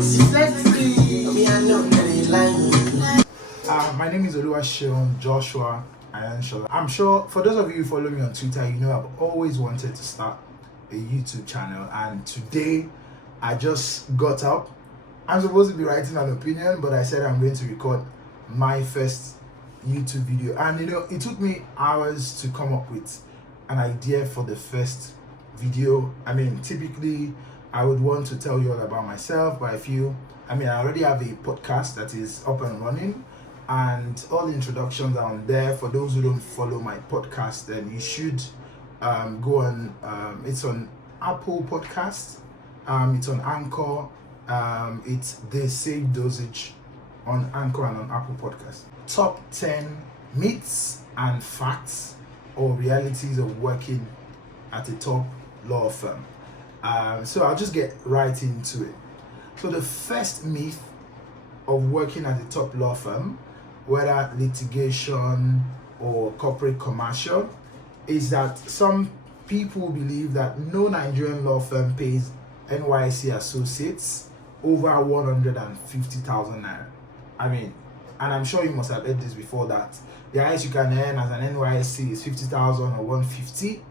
My name is Oluwaseun Joshua Ayanshola. I'm sure for those of you who follow me on Twitter, you know I've always wanted to start a YouTube channel, and today I just got up. I'm supposed to be writing an opinion, but I said I'm going to record my first YouTube video, and it took me hours to come up with an idea for the first video. I mean, typically I would want to tell you all about myself, but I already have a podcast that is up and running, and all the introductions are on there. For those who don't follow my podcast, then you should go on. It's on Apple Podcast, it's on Anchor, it's the Save Dosage on Anchor and on Apple Podcast. Top 10 myths and facts or realities of working at a top law firm. So I'll just get right into it. So the first myth of working at a top law firm, whether litigation or corporate commercial, is that some people believe that no Nigerian law firm pays NYSC Associates over 150,000 naira. And I'm sure you must have heard this before, that the highest you can earn as an NYSC is 50,000 or 150.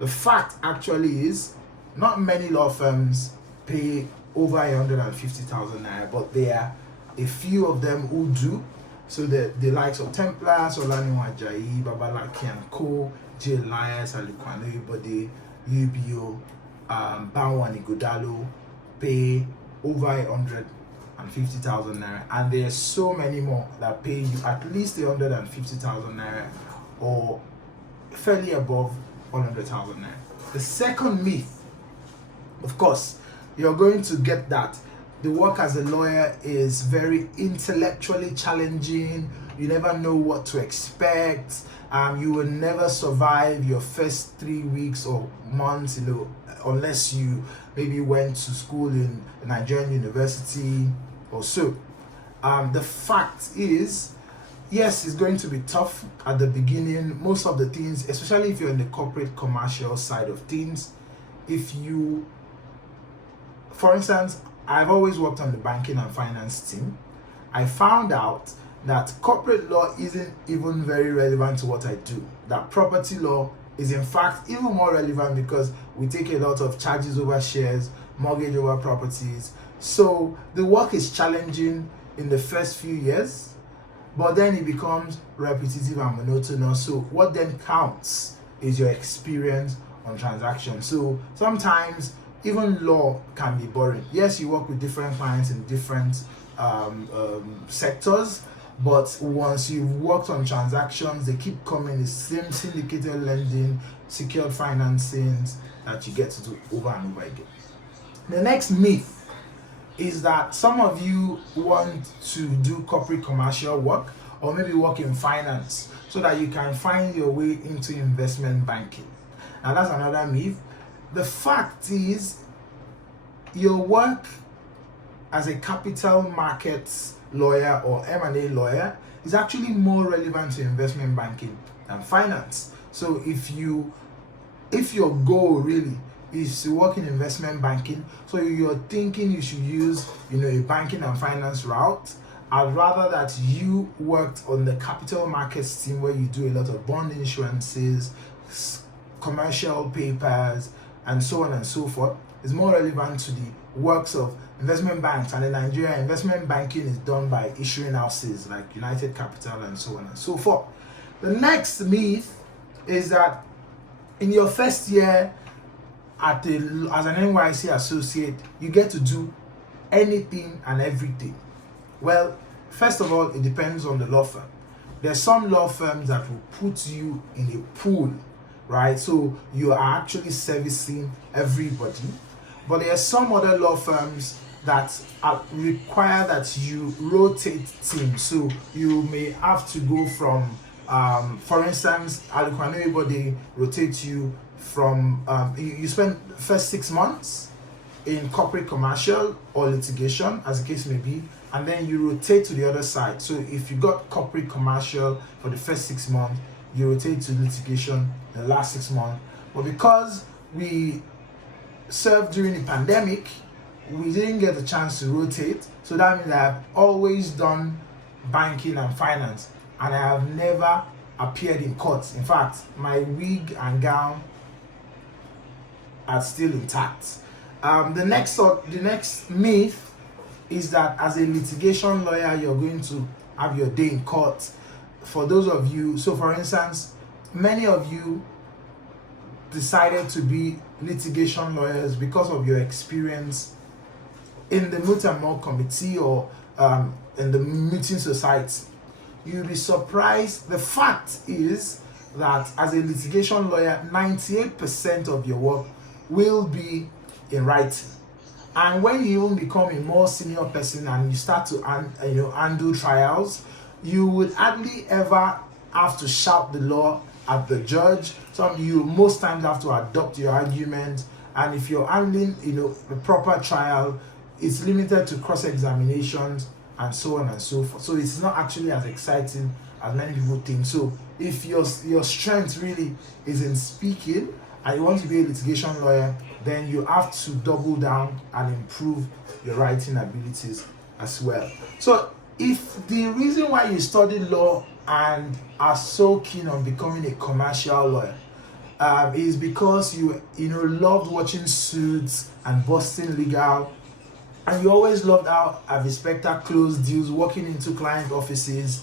The fact actually is not many law firms pay over 150,000 naira, but there are a few of them who do. So the likes of Templar, Solani Wajayi, Babalaki and Co, J. Elias, Alukwano Ibode, UBO, Bawani Godalo pay over 150,000 naira, and there are so many more that pay you at least 150,000 naira or fairly above 100,000 naira. The second myth, of course, you're going to get that the work as a lawyer is very intellectually challenging. You never know what to expect. You will never survive your first 3 weeks or months, unless you maybe went to school in a Nigerian university or so. The fact is, yes, it's going to be tough at the beginning. Most of the things, especially if you're in the corporate commercial side of things, for instance, I've always worked on the banking and finance team. I found out that corporate law isn't even very relevant to what I do. That property law is in fact even more relevant, because we take a lot of charges over shares, mortgage over properties. So the work is challenging in the first few years, but then it becomes repetitive and monotonous. So what then counts is your experience on transactions. So sometimes even law can be boring. Yes, you work with different clients in different sectors, but once you've worked on transactions, they keep coming, the same syndicated lending, secured financing that you get to do over and over again. The next myth is that some of you want to do corporate commercial work or maybe work in finance so that you can find your way into investment banking. And that's another myth. The fact is, your work as a capital markets lawyer or M&A lawyer is actually more relevant to investment banking than finance. So if your goal really is to work in investment banking, so you're thinking you should use a banking and finance route, I'd rather that you worked on the capital markets team, where you do a lot of bond issuances, commercial papers, and so on and so forth. Is more relevant to the works of investment banks, and in Nigeria, investment banking is done by issuing houses like United Capital and so on and so forth. The next myth is that in your first year as an NYSC Associate, you get to do anything and everything. Well, first of all, it depends on the law firm. There's some law firms that will put you in a pool, right? So you are actually servicing everybody. But there are some other law firms that require that you rotate teams. So you may have to go from, for instance, they rotate you from, you spend the first 6 months in corporate commercial or litigation, as the case may be, and then you rotate to the other side. So if you got corporate commercial for the first 6 months, you rotate to litigation the last 6 months. But because we served during the pandemic, we didn't get the chance to rotate. So that means I have always done banking and finance, and I have never appeared in court. In fact, my wig and gown are still intact. The next myth is that as a litigation lawyer, you're going to have your day in court. For those of you, so for instance, many of you decided to be litigation lawyers because of your experience in the moot and more committee or in the mooting society. You'll be surprised. The fact is that as a litigation lawyer, 98% of your work will be in writing. And when you even become a more senior person and you start to undo trials, you would hardly ever have to shout the law at the judge. So you most times have to adopt your argument, and if you're handling a proper trial, it's limited to cross-examinations and so on and so forth. So it's not actually as exciting as many people think. So if your strength really is in speaking and you want to be a litigation lawyer, then you have to double down and improve your writing abilities as well. So if the reason why you study law and are so keen on becoming a commercial lawyer is because you loved watching Suits and Boston Legal, and you always loved how I've inspector closed deals, walking into client offices,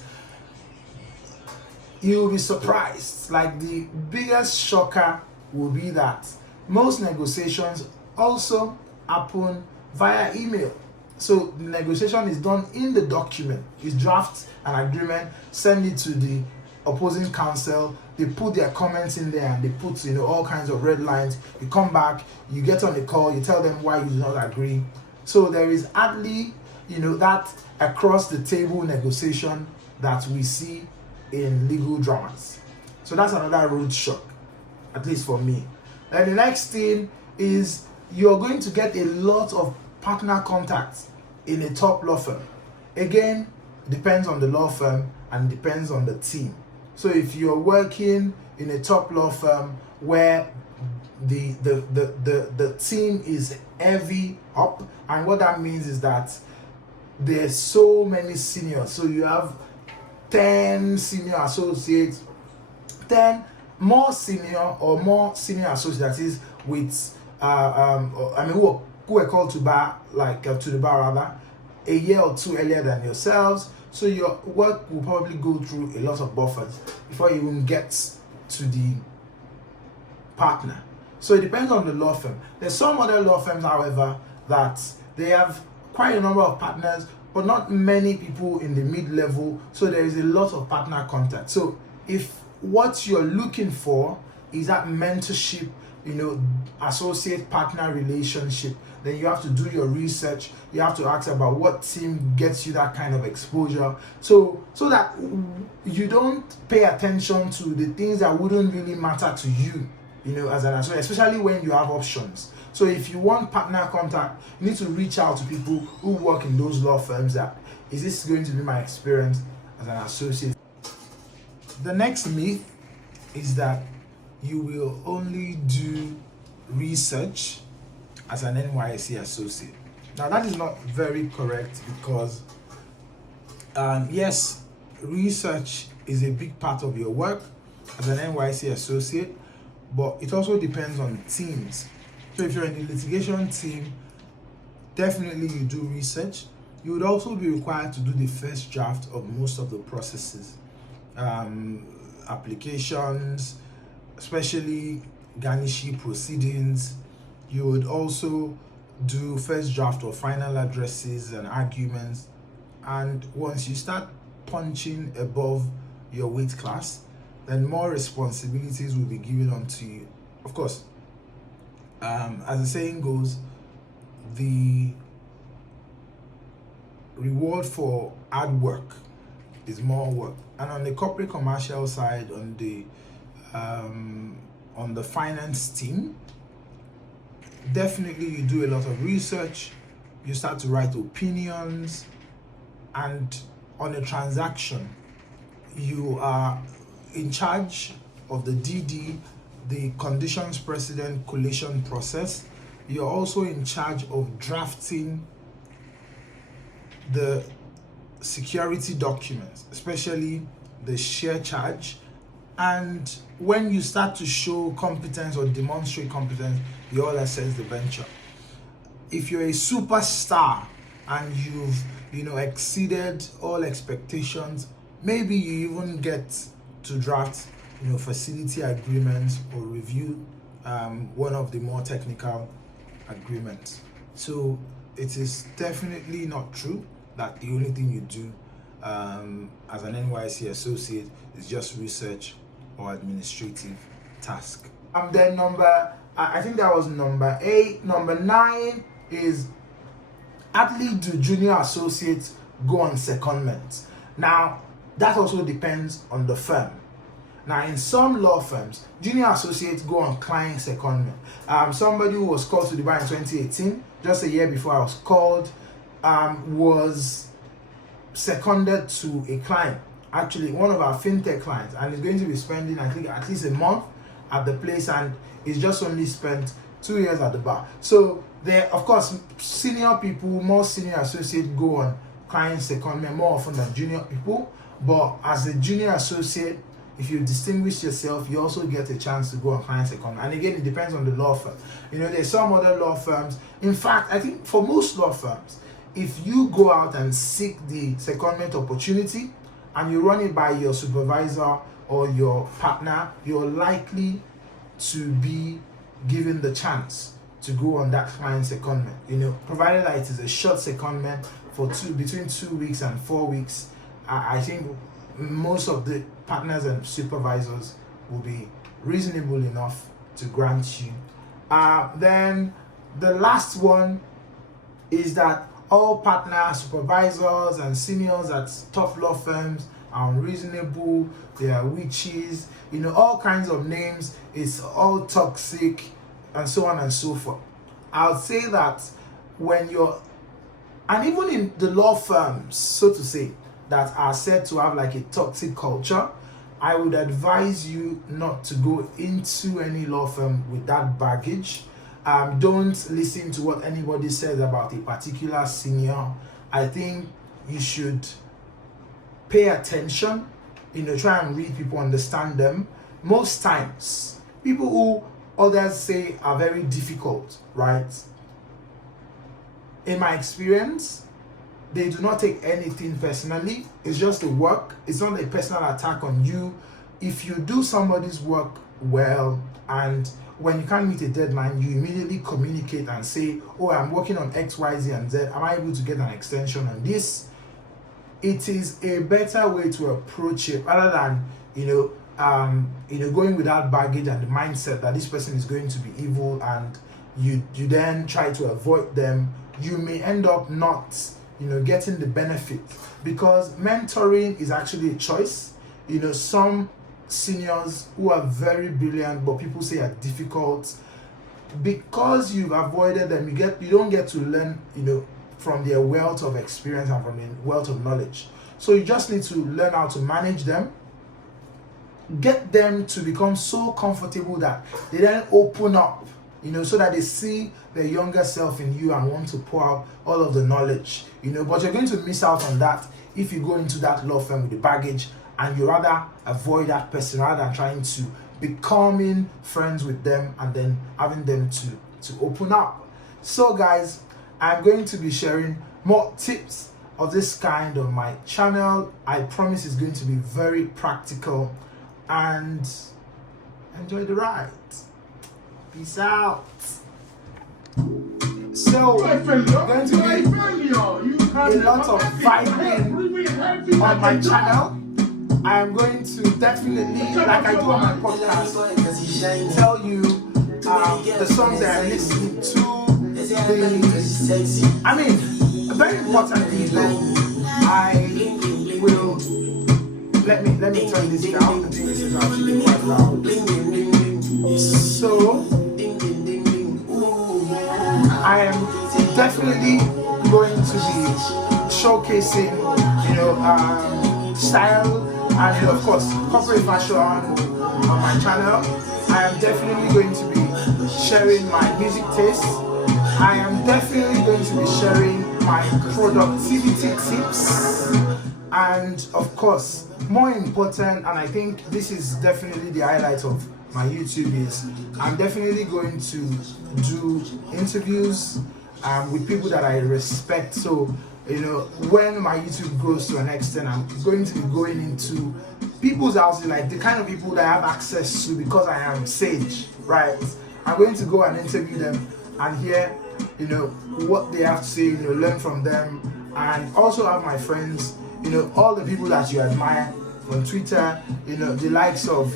you will be surprised. Like, the biggest shocker will be that most negotiations also happen via email. So the negotiation is done in the document. You draft an agreement, send it to the opposing counsel, they put their comments in there, and they put all kinds of red lines. You come back, you get on the call, you tell them why you do not agree. So there is hardly that across the table negotiation that we see in legal dramas. So that's another road shock, at least for me. And the next thing is you're going to get a lot of partner contacts in a top law firm. Again, depends on the law firm and depends on the team. So if you're working in a top law firm where the team is heavy up, and what that means is that there's so many seniors. So you have 10 senior associates, 10 more senior associates, that is with who are called to bar, to the bar rather, a year or two earlier than yourselves. So your work will probably go through a lot of buffers before you even get to the partner. So it depends on the law firm. There's some other law firms, however, that they have quite a number of partners, but not many people in the mid-level. So there is a lot of partner contact. So if what you're looking for is that mentorship, associate partner relationship, then you have to do your research. You have to ask about what team gets you that kind of exposure, so that you don't pay attention to the things that wouldn't really matter to you, as an associate, especially when you have options. So if you want partner contact, you need to reach out to people who work in those law firms. That is this going to be my experience as an associate? The next myth is that you will only do research as an NYSC Associate. Now that is not very correct, because yes, research is a big part of your work as an NYSC Associate, but it also depends on teams. So if you're in the litigation team, definitely you do research. You would also be required to do the first draft of most of the processes, applications, especially garnishee proceedings. You would also do first draft of final addresses and arguments. And once you start punching above your weight class, then more responsibilities will be given onto you. Of course, as the saying goes, the reward for hard work is more work. And on the corporate commercial side, on the finance team, definitely you do a lot of research. You start to write opinions, and on a transaction, you are in charge of the DD, the conditions precedent collation process. you're also in charge of drafting the security documents, especially the share charge. And when you start to show competence or demonstrate competence, you all assess the venture. If you're a superstar and you've exceeded all expectations, maybe you even get to draft facility agreements or review one of the more technical agreements. So it is definitely not true that the only thing you do as an NYSC associate is just research or administrative task. Then I think that was number 8. Number 9 is, hardly do junior associates go on secondment. Now, that also depends on the firm. Now, in some law firms, junior associates go on client secondment. Somebody who was called to the bar in 2018, just a year before I was called, was seconded to a client, actually one of our fintech clients, and is going to be spending, I think, at least a month at the place, and he's just only spent 2 years at the bar. So there, of course, senior people, more senior associates go on client secondment more often than junior people. But as a junior associate, if you distinguish yourself, you also get a chance to go on client secondment. And again, it depends on the law firm. There's some other law firms. In fact, I think for most law firms, if you go out and seek the secondment opportunity and you run it by your supervisor or your partner, you're likely to be given the chance to go on that client secondment. Provided that it is a short secondment for between 2 weeks and 4 weeks, I think most of the partners and supervisors will be reasonable enough to grant you. Then the last one is that all partners, supervisors, and seniors at top law firms are unreasonable, they are witches, all kinds of names, it's all toxic, and so on and so forth. I'll say that when you're, and even in the law firms, so to say, that are said to have like a toxic culture, I would advise you not to go into any law firm with that baggage. Don't listen to what anybody says about a particular senior. I think you should pay attention, try and read people, understand them. Most times, people who others say are very difficult, right? In my experience, they do not take anything personally. It's just a work. It's not a personal attack on you. If you do somebody's work well, and when you can't meet a deadline, you immediately communicate and say, oh, I'm working on X, Y, Z, and Z. Am I able to get an extension on this? It is a better way to approach it rather than, going without baggage and the mindset that this person is going to be evil, and you then try to avoid them. You may end up not getting the benefit, because mentoring is actually a choice. Some seniors who are very brilliant but people say are difficult, because you've avoided them, you don't get to learn from their wealth of experience and from their wealth of knowledge. So you just need to learn how to manage them, get them to become so comfortable that they then open up, so that they see their younger self in you and want to pour out all of the knowledge, but you're going to miss out on that if you go into that law firm with the baggage and you rather avoid that person rather than trying to becoming friends with them and then having them to open up. So guys, I'm going to be sharing more tips of this kind on my channel. I promise it's going to be very practical, and enjoy the ride. Peace out. So, going to be a lot of vibing on my channel. I am going to definitely, like I do on my podcast, tell you the songs that I'm listening to. Very importantly though, I will, let me turn this down. I think this is actually quite loud. So, I am definitely going to be showcasing, style and of course corporate fashion on my channel. I am definitely going to be sharing my music taste, I am definitely going to be sharing my productivity tips, and of course, more important, and I think this is definitely the highlight of my YouTube, is I'm definitely going to do interviews with people that I respect. So, you know, when my YouTube grows to an extent, I'm going to be going into people's houses, like the kind of people that I have access to because I am Sage, right? I'm going to go and interview them and hear, you know, what they have to say, you know, learn from them, and also have my friends, you know, all the people that you admire on Twitter, you know, the likes of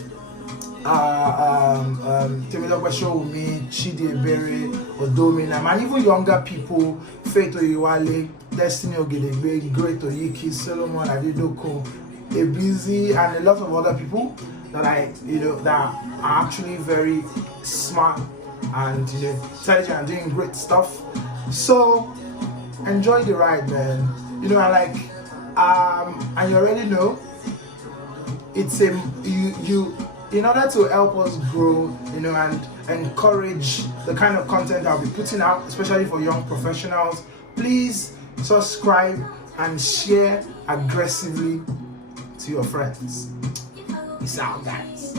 Temilokwe Showumi, Chidi Ebere, Odominam, and even younger people, Faith Oyiwale, Destiny Ogedegbe, Great Oyiki, Solomon Adedoko, Ebizi, and a lot of other people that that are actually very smart and, you know, intelligent and doing great stuff. So enjoy the ride, man. You know, and you already know, it's you in order to help us grow, you know, and encourage the kind of content I'll be putting out, especially for young professionals, please subscribe and share aggressively to your friends. Peace out, guys.